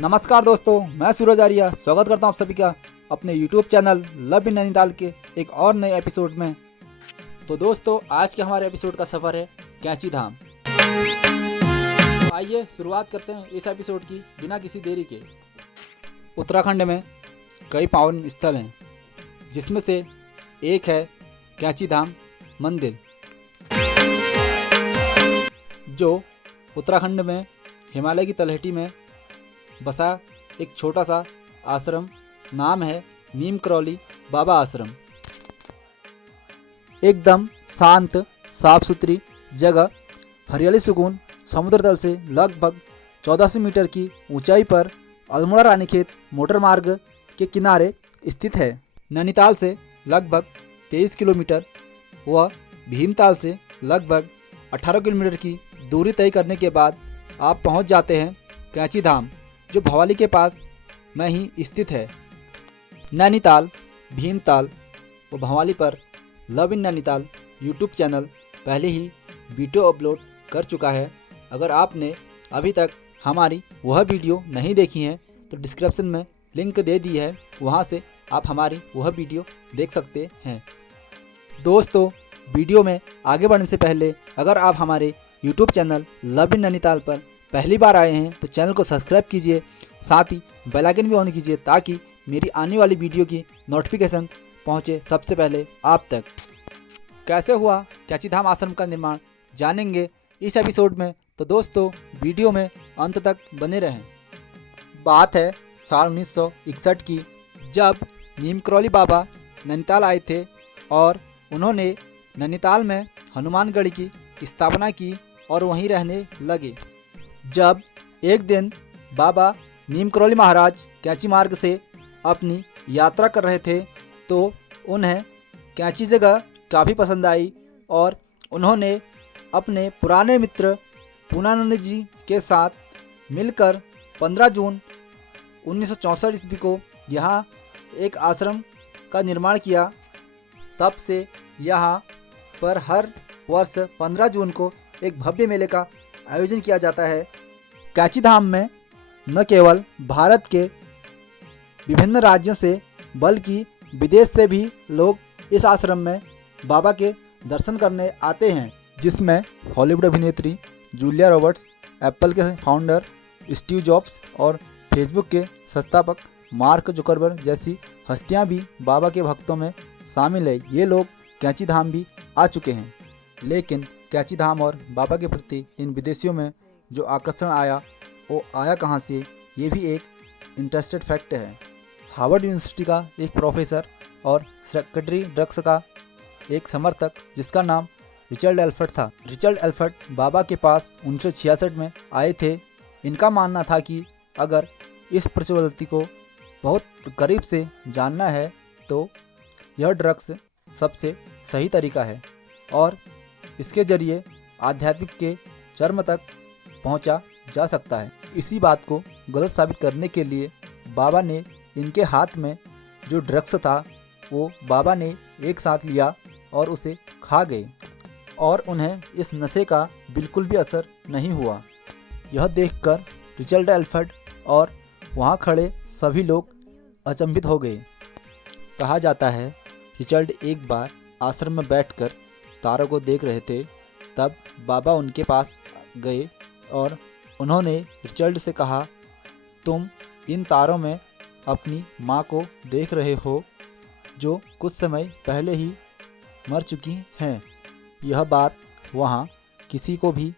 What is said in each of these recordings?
नमस्कार दोस्तों, मैं सूरज आर्या स्वागत करता हूं आप सभी का अपने YouTube channel love in Nainital के एक और नए एपिसोड में। तो दोस्तों, आज के हमारे एपिसोड का सफ़र है कैंची धाम। तो आइए शुरुआत करते हैं इस एपिसोड की बिना किसी देरी के। उत्तराखंड में कई पावन स्थल हैं, जिसमें से एक है कैंची धाम मंदिर, जो उत्तराखंड में हिमालय की तलहटी में बसा एक छोटा सा आश्रम। नाम है नीम करौली बाबा आश्रम। एकदम शांत साफ सुथरी जगह, हरियाली सुकून, समुद्र तल से लगभग 1400 मीटर की ऊंचाई पर अल्मोड़ा रानीखेत मोटर मार्ग के किनारे स्थित है। नैनीताल से लगभग 23 किलोमीटर व भीमताल से लगभग 18 किलोमीटर की दूरी तय करने के बाद आप पहुंच जाते हैं कैंची धाम, जो भवाली के पास में ही स्थित है। नैनीताल, भीमताल व भवाली पर love in Nainital YouTube channel पहले ही वीडियो अपलोड कर चुका है। अगर आपने अभी तक हमारी वह वीडियो नहीं देखी है तो डिस्क्रिप्शन में लिंक दे दी है, वहां से आप हमारी वह वीडियो देख सकते हैं। दोस्तों, वीडियो में आगे बढ़ने से पहले अगर आप हमारे YouTube channel love in Nainital पर पहली बार आए हैं तो चैनल को सब्सक्राइब कीजिए, साथ ही बेल आइकन भी ऑन कीजिए ताकि मेरी आने वाली वीडियो की नोटिफिकेशन पहुंचे सबसे पहले आप तक। कैसे हुआ कैंची धाम आश्रम का निर्माण जानेंगे इस एपिसोड में, तो दोस्तों वीडियो में अंत तक बने रहें। बात है साल 1961 की, जब नीम करौली बाबा नैनीताल आए थे और उन्होंने नैनीताल में हनुमानगढ़ी की स्थापना की और वहीं रहने लगे। जब एक दिन बाबा नीम करौली महाराज कैंची मार्ग से अपनी यात्रा कर रहे थे तो उन्हें कैंची जगह काफ़ी पसंद आई और उन्होंने अपने पुराने मित्र पूर्णानंद जी के साथ मिलकर 15 जून 1964 ईस्वी को यहाँ एक आश्रम का निर्माण किया। तब से यहाँ पर हर वर्ष 15 जून को एक भव्य मेले का आयोजन किया जाता है। कैंची धाम में न केवल भारत के विभिन्न राज्यों से बल्कि विदेश से भी लोग इस आश्रम में बाबा के दर्शन करने आते हैं, जिसमें हॉलीवुड अभिनेत्री जूलिया रॉबर्ट्स, एप्पल के फाउंडर स्टीव जॉब्स और फेसबुक के संस्थापक मार्क जुकरबर्ग जैसी हस्तियां भी बाबा के भक्तों में शामिल है। ये लोग कैंची धाम भी आ चुके हैं। लेकिन कैंची धाम और बाबा के प्रति इन विदेशियों में जो आकर्षण आया, वो आया कहाँ से, ये भी एक इंटरेस्टेड फैक्ट है। हार्वर्ड यूनिवर्सिटी का एक प्रोफेसर और सेक्रेटरी ड्रग्स का एक समर्थक, जिसका नाम रिचर्ड एल्फर्ड था। रिचर्ड एल्फर्ड बाबा के पास 1966 में आए थे। इनका मानना था कि अगर इस प्रचलित को बहुत करीब से जानना है तो यह ड्रग्स सबसे सही तरीका है और इसके जरिए आध्यात्मिक के चरम तक पहुंचा जा सकता है। इसी बात को गलत साबित करने के लिए बाबा ने इनके हाथ में जो ड्रग्स था वो बाबा ने एक साथ लिया और उसे खा गए और उन्हें इस नशे का बिल्कुल भी असर नहीं हुआ। यह देखकर रिचर्ड एल्फर्ड और वहाँ खड़े सभी लोग अचंभित हो गए। कहा जाता है रिचर्ड एक बार आश्रम में बैठकर तारों को देख रहे थे, तब बाबा उनके पास गए और उन्होंने रिचर्ड से कहा, तुम इन तारों में अपनी माँ को देख रहे हो जो कुछ समय पहले ही मर चुकी हैं। यह बात वहाँ किसी को भी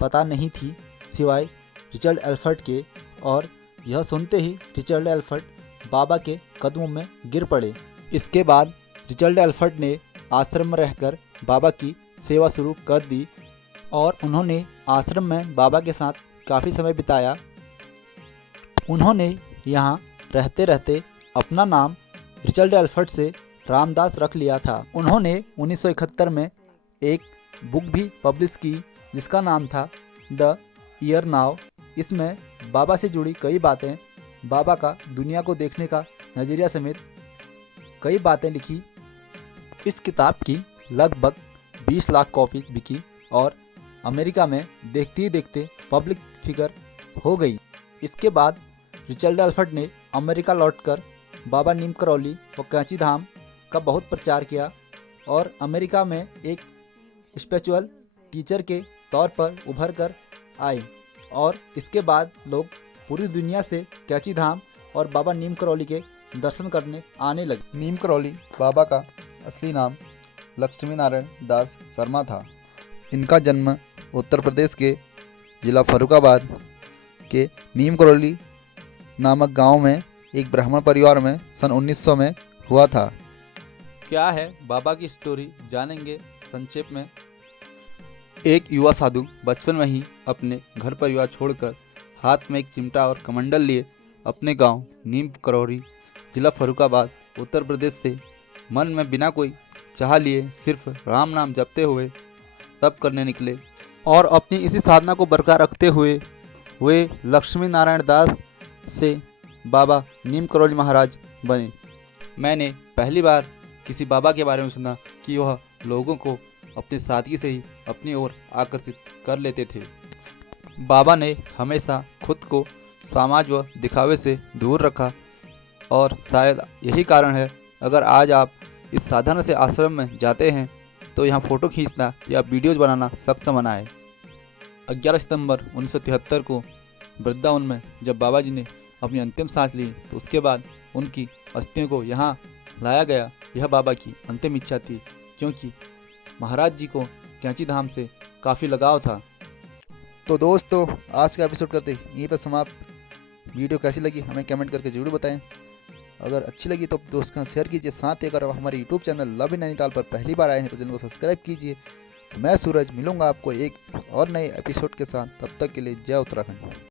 पता नहीं थी सिवाय रिचर्ड एल्फर्ड के, और यह सुनते ही रिचर्ड एल्फर्ड बाबा के कदमों में गिर पड़े। इसके बाद रिचर्ड एल्फर्ड ने आश्रम में रहकर बाबा की सेवा शुरू कर दी और उन्होंने आश्रम में बाबा के साथ काफ़ी समय बिताया। उन्होंने यहाँ रहते रहते अपना नाम रिचर्ड एल्फर्ड से रामदास रख लिया था। उन्होंने 1971 में एक बुक भी पब्लिश की जिसका नाम था द ईयर नाउ। इसमें बाबा से जुड़ी कई बातें, बाबा का दुनिया को देखने का नज़रिया समेत कई बातें लिखी। इस किताब की लगभग 20 लाख कॉपी बिकी और अमेरिका में देखते ही देखते पब्लिक फिगर हो गई। इसके बाद रिचर्ड एल्फर्ड ने अमेरिका लौटकर बाबा नीम करौली व कैंची धाम का बहुत प्रचार किया और अमेरिका में एक स्पिरिचुअल टीचर के तौर पर उभर कर आए और इसके बाद लोग पूरी दुनिया से कैंची धाम और बाबा नीम करौली के दर्शन करने आने लगे। नीम करौली बाबा का असली नाम लक्ष्मी नारायण दास शर्मा था। इनका जन्म उत्तर प्रदेश के जिला फर्रुखाबाद के नीम करौली नामक गांव में एक ब्राह्मण परिवार में सन 1900 में हुआ था। क्या है बाबा की स्टोरी जानेंगे संक्षेप में। एक युवा साधु बचपन में ही अपने घर परिवार छोड़कर हाथ में एक चिमटा और कमंडल लिए अपने गांव नीम करौली जिला फर्रुखाबाद उत्तर प्रदेश से मन में बिना कोई चाह लिए सिर्फ राम नाम जपते हुए तप करने निकले और अपनी इसी साधना को बरकरार रखते हुए वे लक्ष्मी नारायण दास से बाबा नीम करौली महाराज बने। मैंने पहली बार किसी बाबा के बारे में सुना कि वह लोगों को अपनी सादगी से ही अपनी ओर आकर्षित कर लेते थे। बाबा ने हमेशा खुद को समाज व दिखावे से दूर रखा और शायद यही कारण है अगर आज आप इस साधना से आश्रम में जाते हैं तो यहाँ फ़ोटो खींचना या वीडियोज़ बनाना सख्त मना है। 11 सितंबर 1973 को वृंदावन में जब बाबा जी ने अपनी अंतिम सांस ली तो उसके बाद उनकी अस्थियों को यहाँ लाया गया। यह बाबा की अंतिम इच्छा थी क्योंकि महाराज जी को कैंची धाम से काफ़ी लगाव था। तो दोस्तों आज का एपिसोड करते यहीं पर समाप्त। वीडियो कैसी लगी हमें कमेंट करके जरूर बताएं। अगर अच्छी लगी तो दोस्तों शेयर कीजिए। साथ ही अगर आप हमारे YouTube channel love in Nainital पर पहली बार आए हैं तो चैनल को सब्सक्राइब कीजिए। मैं सूरज मिलूंगा आपको एक और नए एपिसोड के साथ। तब तक के लिए जय उत्तराखंड।